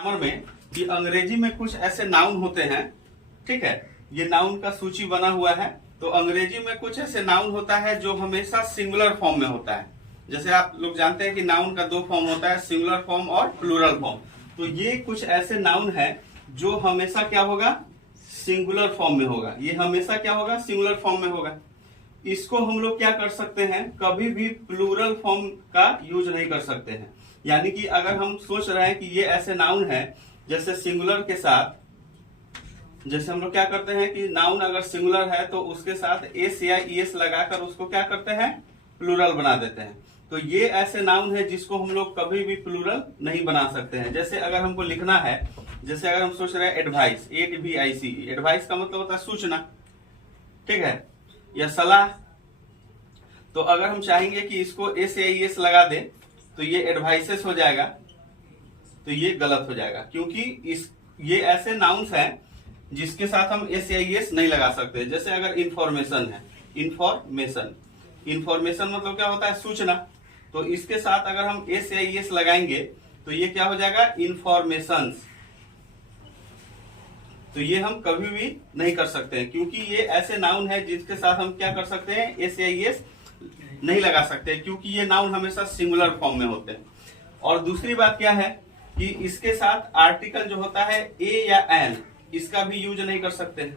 Grammar में कि अंग्रेजी में कुछ ऐसे नाउन होते हैं, ठीक है। ये नाउन का सूची बना हुआ है। तो अंग्रेजी में कुछ ऐसे नाउन होता है जो हमेशा सिंगुलर फॉर्म में होता है। जैसे आप लोग जानते हैं कि नाउन का दो फॉर्म होता है, सिंगुलर फॉर्म और प्लूरल फॉर्म। तो ये कुछ ऐसे नाउन है जो हमेशा क्या होगा, सिंगुलर फॉर्म में होगा। ये हमेशा क्या होगा, सिंगुलर फॉर्म में होगा। इसको हम लोग क्या कर सकते हैं, कभी भी प्लूरल फॉर्म का यूज नहीं कर सकते हैं। यानी कि अगर हम सोच रहे हैं कि ये ऐसे नाउन है, जैसे सिंगुलर के साथ, जैसे हम लोग क्या करते हैं कि नाउन अगर सिंगुलर है तो उसके साथ एस या ईएस लगाकर उसको क्या करते हैं, प्लूरल बना देते हैं। तो ये ऐसे नाउन है जिसको हम लोग कभी भी प्लूरल नहीं बना सकते हैं। जैसे अगर हमको लिखना है, जैसे अगर हम सोच रहे हैं एडवाइस, ADVIC, एडवाइस का मतलब होता है सूचना, ठीक है, या सलाह। तो अगर हम चाहेंगे कि इसको एस या ईएस लगा दे तो ये एडवाइसेस हो जाएगा, तो ये गलत हो जाएगा, क्योंकि ये ऐसे नाउन्स हैं जिसके साथ हम एस या ईएस नहीं लगा सकते। जैसे अगर इंफॉर्मेशन है, इंफॉर्मेशन मतलब क्या होता है, सूचना। तो इसके साथ अगर हम एस या ईएस लगाएंगे तो ये क्या हो जाएगा, इंफॉर्मेशंस। तो ये हम कभी भी नहीं कर सकते हैं, क्योंकि ये ऐसे नाउन है जिसके साथ हम क्या कर सकते हैं, एस या ईएस नहीं लगा सकते, क्योंकि ये नाउन हमेशा सिंगुलर फॉर्म में होते हैं। और दूसरी बात क्या है कि इसके साथ आर्टिकल जो होता है ए या एन, इसका भी यूज नहीं कर सकते हैं।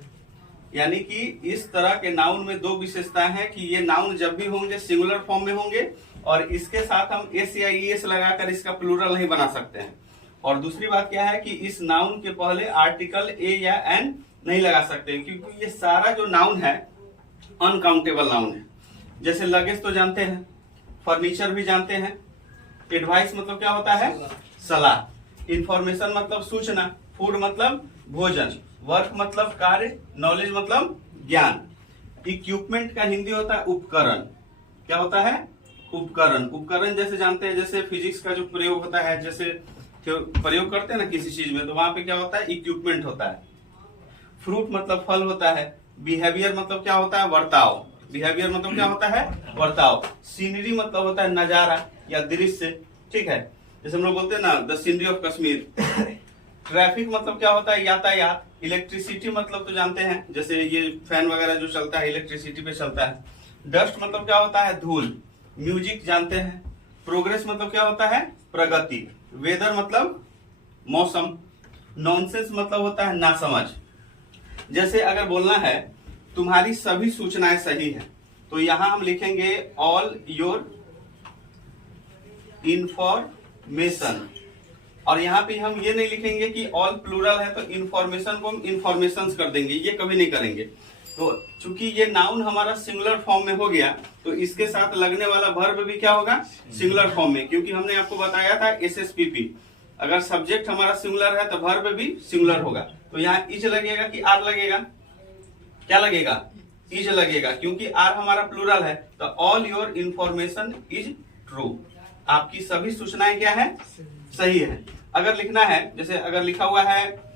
यानी कि इस तरह के नाउन में दो विशेषताएं हैं कि ये नाउन जब भी होंगे सिंगुलर फॉर्म में होंगे, और इसके साथ हम एस या ईएस लगाकर इसका प्लूरल नहीं बना सकते हैं। और दूसरी बात क्या है कि इस नाउन के पहले आर्टिकल ए या एन नहीं लगा सकते, क्योंकि ये सारा जो नाउन है अनकाउंटेबल नाउन है। जैसे लगेज तो जानते हैं, फर्नीचर भी जानते हैं, एडवाइस मतलब क्या होता है, सलाह, इंफॉर्मेशन मतलब सूचना, फूड मतलब भोजन, वर्क मतलब कार्य, नॉलेज मतलब ज्ञान, इक्विपमेंट का हिंदी होता है उपकरण। क्या होता है, उपकरण। उपकरण जैसे जानते हैं, जैसे फिजिक्स का जो प्रयोग होता है, जैसे प्रयोग करते हैं ना किसी चीज में, तो वहां पे क्या होता है, इक्विपमेंट होता है। फ्रूट मतलब फल होता है। बिहेवियर मतलब क्या होता है, वर्ताव। बिहेवियर मतलब क्या होता है, वर्ताव। सीनरी मतलब होता है नजारा या दृश्य, ठीक है। जैसे हम लोग बोलते हैं ना, the scenery of Kashmir. Traffic मतलब क्या होता है, यातायात। इलेक्ट्रिसिटी मतलब तो जानते हैं, जैसे ये फैन वगैरह जो चलता है इलेक्ट्रिसिटी पे चलता है। डस्ट मतलब क्या होता है, धूल। म्यूजिक जानते हैं। प्रोग्रेस मतलब क्या होता है, प्रगति। वेदर मतलब मौसम। नॉनसेंस मतलब होता है नासमझ। जैसे अगर बोलना है तुम्हारी सभी सूचनाएं सही हैं, तो यहां हम लिखेंगे ऑल योर इंफॉर्मेशन। और यहाँ पे हम ये नहीं लिखेंगे कि ऑल प्लूरल है तो इंफॉर्मेशन को हम इंफॉर्मेशंस कर देंगे, ये कभी नहीं करेंगे। तो चूंकि ये नाउन हमारा सिंगुलर फॉर्म में हो गया, तो इसके साथ लगने वाला वर्ब भी क्या होगा, सिंगुलर फॉर्म में। क्योंकि हमने आपको बताया था SSPP, अगर सब्जेक्ट हमारा सिंगुलर है तो वर्ब भी सिंगुलर होगा। तो यहाँ इज लगेगा कि आर लगेगा, क्या लगेगा, इज लगेगा, क्योंकि आर हमारा प्लूरल है। तो all your information is true, आपकी सभी सूचनाएं क्या है, सही है। अगर लिखना है, जैसे अगर लिखा हुआ है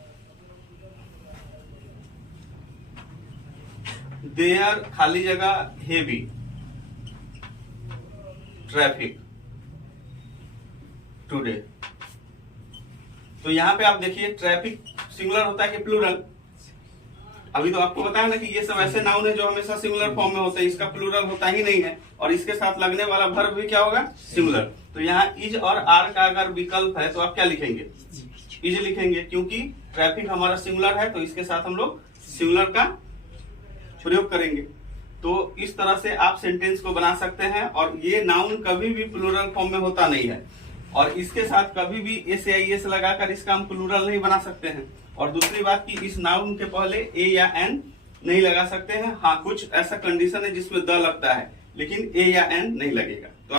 देयर खाली जगह हेवी ट्रैफिक टुडे, तो यहां पे आप देखिए ट्रैफिक सिंगुलर होता है कि प्लूरल। अभी तो आपको बताया ना कि ये सब ऐसे नाउन है जो हमेशा सिंगुलर फॉर्म में होते हैं, इसका प्लूरल होता ही नहीं है। और इसके साथ लगने वाला वर्ब भी क्या होगा, सिंगुलर। तो यहाँ इज और आर का अगर विकल्प है तो आप क्या लिखेंगे, इज लिखेंगे, क्योंकि ट्रैफिक हमारा सिंगुलर है तो इसके साथ हम लोग सिंगुलर का प्रयोग करेंगे। तो इस तरह से आप सेंटेंस को बना सकते हैं। और ये नाउन कभी भी प्लूरल फॉर्म में होता नहीं है, और इसके साथ कभी भी एस या ईएस लगाकर इसका हम प्लूरल नहीं बना सकते हैं। और दूसरी बात कि इस नाउन के पहले ए या एन नहीं लगा सकते हैं। हाँ, कुछ ऐसा कंडीशन है जिसमें द लगता है, लेकिन ए या एन नहीं लगेगा। तो